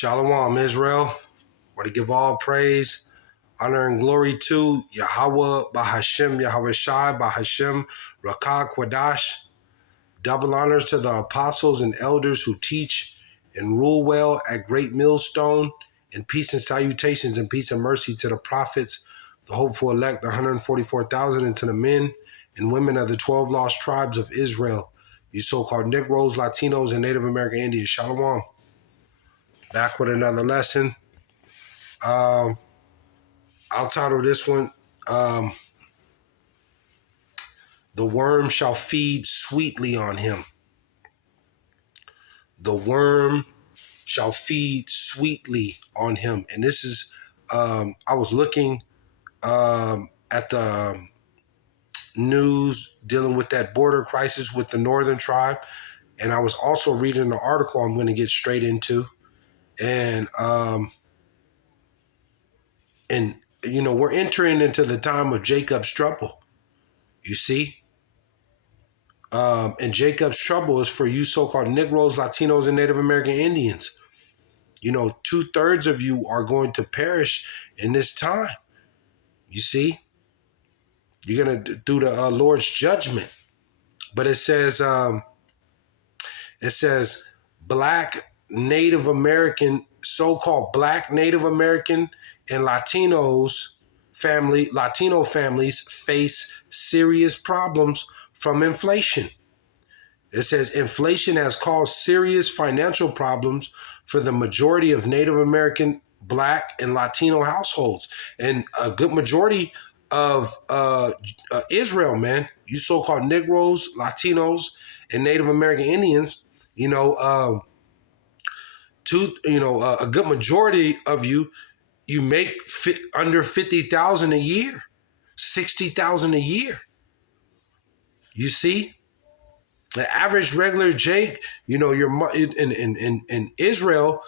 Shalom, Israel. I want to give all praise, honor, and glory to YAHAWAH, BAHASHAM, Yahweh Shai, BAHASHAM, Rakah, Kwadash. Double honors to the apostles and elders who teach and rule well at Great Millstone, and peace and salutations and peace and mercy to the prophets, the hopeful elect, the 144,000, and to the men and women of the 12 lost tribes of Israel, you so-called Negroes, Latinos, and Native American Indians. Shalom. Back with another lesson. I'll title this one, The Worm Shall Feed Sweetly on Him. The worm shall feed sweetly on him. And this is, I was looking at the news dealing with that border crisis with the northern tribe. And I was also reading the article I'm going to get straight into. And you know, we're entering into the time of Jacob's trouble, you see. And Jacob's trouble is for you so-called Negroes, Latinos, and Native American Indians. You know, 2/3 of you are going to perish in this time. You see, you're going to do the Lord's judgment. But it says Black Native American, so-called Black Native American and Latino families face serious problems from inflation. It says inflation has caused serious financial problems for the majority of Native American, Black, and Latino households. And a good majority of Israel, man, you so-called Negroes, Latinos, and Native American Indians, you know, a good majority of you make under 50,000 a year, 60,000 a year. You see? The average regular Jake, you know, in Israel,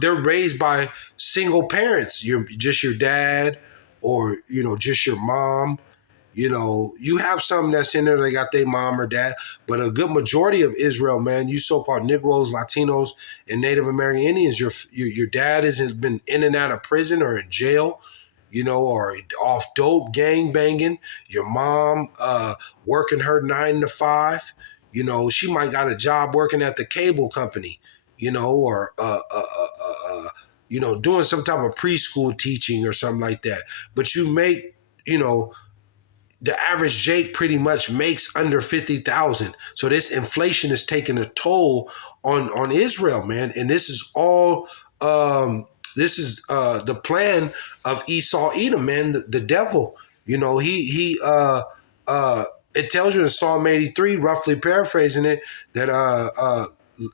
they're raised by single parents. You're just your dad, or just your mom. You know, you have some that's in there. They got their mom or dad, but a good majority of Israel, man, you so-called Negroes, Latinos, and Native American Indians, your dad has been in and out of prison or in jail, or off dope, gang banging. Your mom working her 9 to 5. She might got a job working at the cable company, or doing some type of preschool teaching or something like that. But you make, the average Jake pretty much makes under 50,000. So this inflation is taking a toll on Israel, man. And this is all the plan of Esau Edom, man, the devil. It tells you in Psalm 83, roughly paraphrasing it, that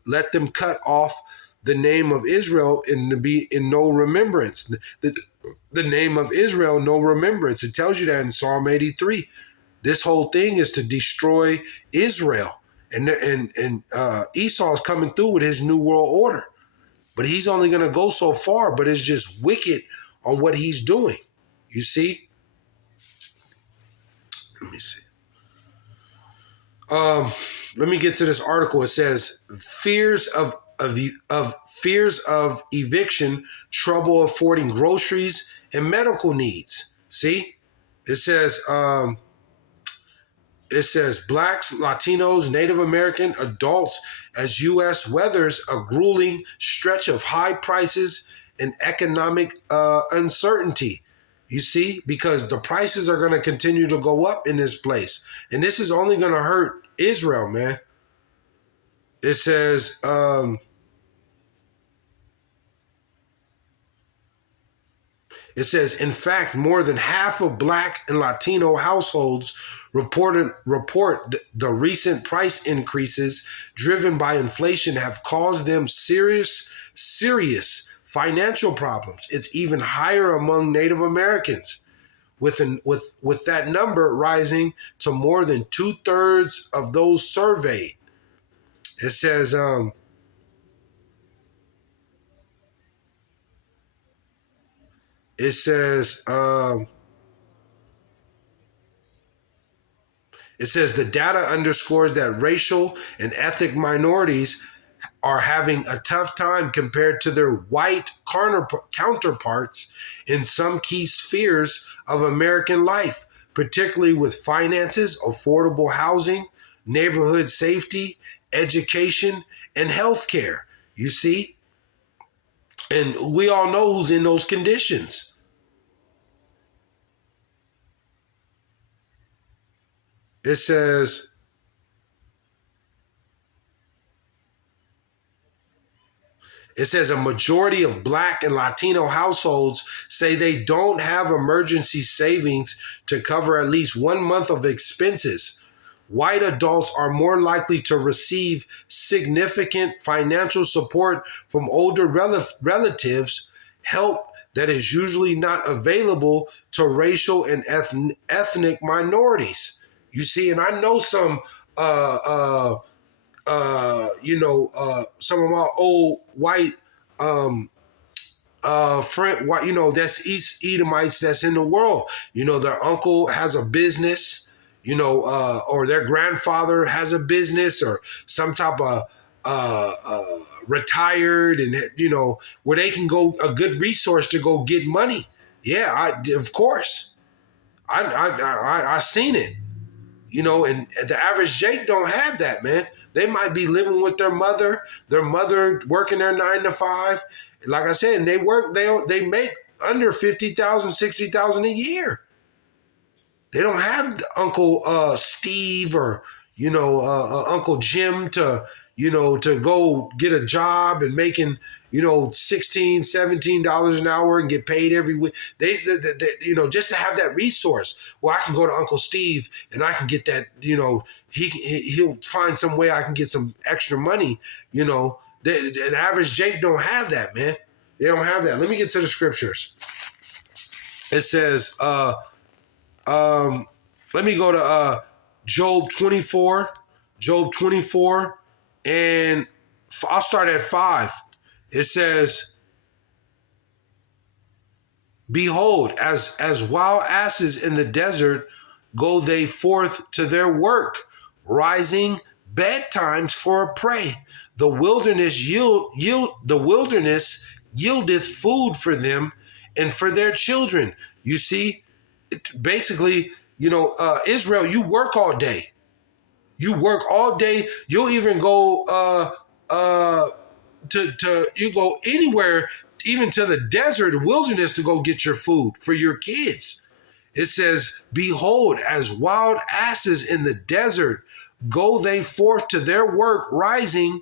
let them cut off the name of Israel and to be in no remembrance. The name of Israel, no remembrance. It tells you that in Psalm 83. This whole thing is to destroy Israel. And Esau is coming through with his new world order. But he's only going to go so far, but it's just wicked on what he's doing. You see? Let me see. Let me get to this article. It says, fears of eviction, trouble affording groceries and medical needs. See? It says Blacks, Latinos, Native American adults as U.S. weathers a grueling stretch of high prices and economic uncertainty. You see, because the prices are going to continue to go up in this place. And this is only going to hurt Israel, man. It says, in fact, more than half of Black and Latino households report the recent price increases driven by inflation have caused them serious financial problems. It's even higher among Native Americans, with that number rising to more than 2/3 of those surveyed. It says, the data underscores that racial and ethnic minorities are having a tough time compared to their white counterparts in some key spheres of American life, particularly with finances, affordable housing, neighborhood safety, education, and healthcare. You see? And we all know who's in those conditions. It says, a majority of Black and Latino households say they don't have emergency savings to cover at least 1 month of expenses. White adults are more likely to receive significant financial support from older relatives, help that is usually not available to racial and ethnic minorities. You see, and I know some some of my old white friend, that's East Edomites that's in the world. Their uncle has a business, or their grandfather has a business, or some type of retired, and where they can go, a good resource to go get money. Yeah, of course, I seen it. And the average Jake don't have that, man. They might be living with their mother working their 9 to 5. Like I said, and they make under 50,000, 60,000 a year. They don't have Uncle Steve or, Uncle Jim to go get a job and making, $16, $17 an hour and get paid every week. They just to have that resource. Well, I can go to Uncle Steve and I can get that, he'll find some way I can get some extra money. The average Jake don't have that, man. They don't have that. Let me get to the scriptures. It says, let me go to Job 24. Job 24, and I'll start at 5. It says, behold, as wild asses in the desert go they forth to their work, rising betimes for a prey. The wilderness yieldeth food for them and for their children. You see, basically, Israel, you work all day. You work all day. You'll even go you go anywhere, even to the desert, wilderness, to go get your food for your kids. It says, behold, as wild asses in the desert go they forth to their work, rising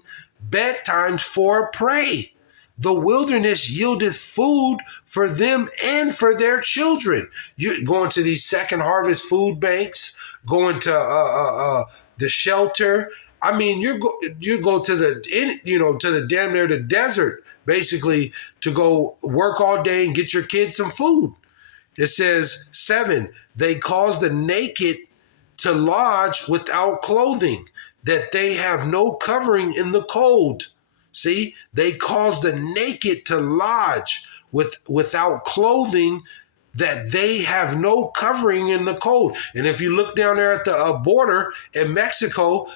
betimes for prey. The wilderness yieldeth food for them and for their children. You going to these second harvest food banks, going to the shelter. I mean, you go to the damn near the desert, basically, to go work all day and get your kids some food. It says 7, they cause the naked to lodge without clothing, that they have no covering in the cold. See, they cause the naked to lodge without clothing, that they have no covering in the cold. And if you look down there at the border in Mexico,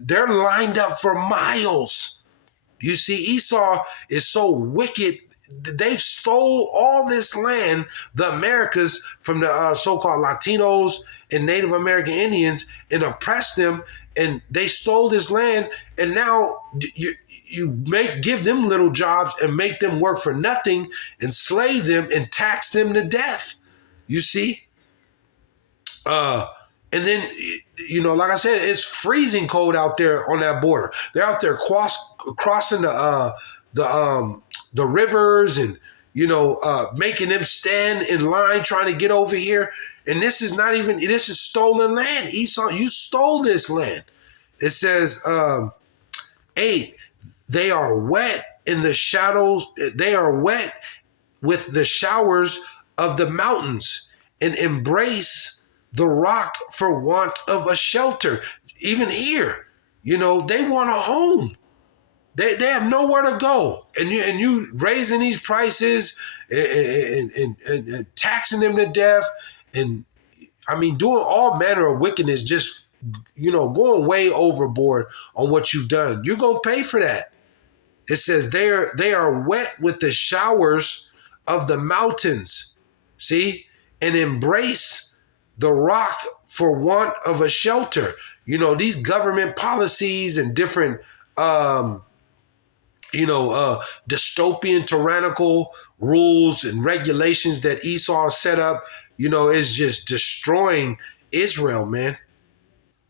they're lined up for miles. You see, Esau is so wicked. They've stole all this land, the Americas, from the so-called Latinos and Native American Indians, and oppressed them. And they stole this land, and now you give them little jobs and make them work for nothing, enslave them and tax them to death. You see? And then, like I said, it's freezing cold out there on that border. They're out there crossing the rivers and, making them stand in line trying to get over here. And this is stolen land. Esau, you stole this land. It says, 8, they are wet in the shadows. They are wet with the showers of the mountains, and embrace the rock for want of a shelter. Even here, they want a home. They have nowhere to go. And you raising these prices and taxing them to death, and I mean, doing all manner of wickedness, just, going way overboard on what you've done. You're going to pay for that. It says they are wet with the showers of the mountains. See? And embrace the rock for want of a shelter. You know, these government policies and different dystopian, tyrannical rules and regulations that Esau set up, is just destroying Israel, man.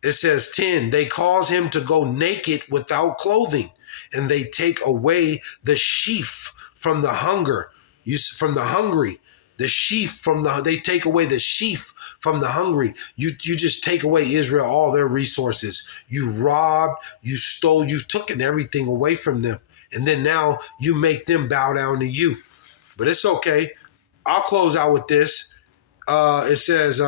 It says 10, they cause him to go naked without clothing, and they take away the sheaf from the hungry. The sheaf they take away the sheaf from the hungry. You just take away Israel, all their resources. You robbed, you stole, you've taken everything away from them. And then now you make them bow down to you. But it's okay. I'll close out with this. It says,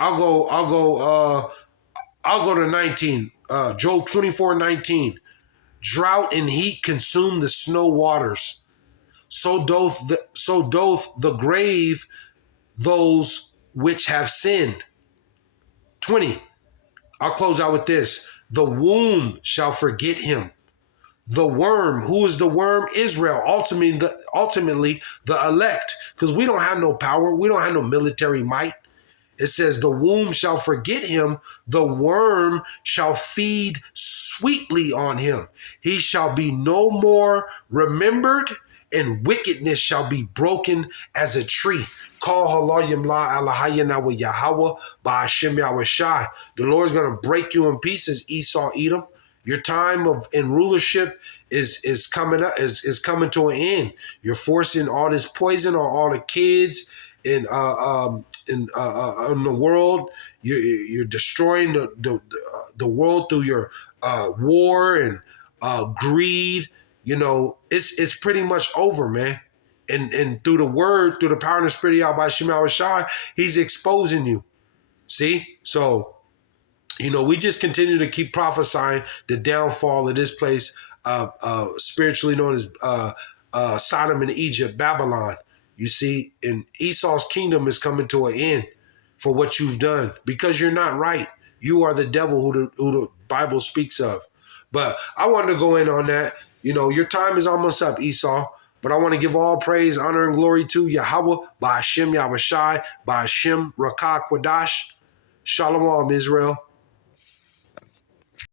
I'll go to 19. Job 24:19. Drought and heat consume the snow waters. So doth the grave those which have sinned. 20. I'll close out with this. The womb shall forget him. The worm, who is the worm? Israel, ultimately the elect, because we don't have no power. We don't have no military might. It says, the womb shall forget him, the worm shall feed sweetly on him. He shall be no more remembered, and wickedness shall be broken as a tree. Call halayim la alahayana with Yahawah, BAHASHAM Yahawashi. The Lord's going to break you in pieces, Esau, Edom. Your time in rulership is coming up, is coming to an end. You're forcing all this poison on all the kids in the world. You're destroying the world through your war and greed. It's pretty much over, man. And through the word, through the power and the spirit of BAHASHAM Yahawashi, he's exposing you. See? So, we just continue to keep prophesying the downfall of this place, spiritually known as Sodom and Egypt, Babylon. You see, and Esau's kingdom is coming to an end for what you've done because you're not right. You are the devil who the Bible speaks of. But I wanted to go in on that. Your time is almost up, Esau. But I want to give all praise, honor, and glory to Yahawah, BAHASHAM Yahawashi, BAHASHAM Rakah Kwadash. Shalom, Israel.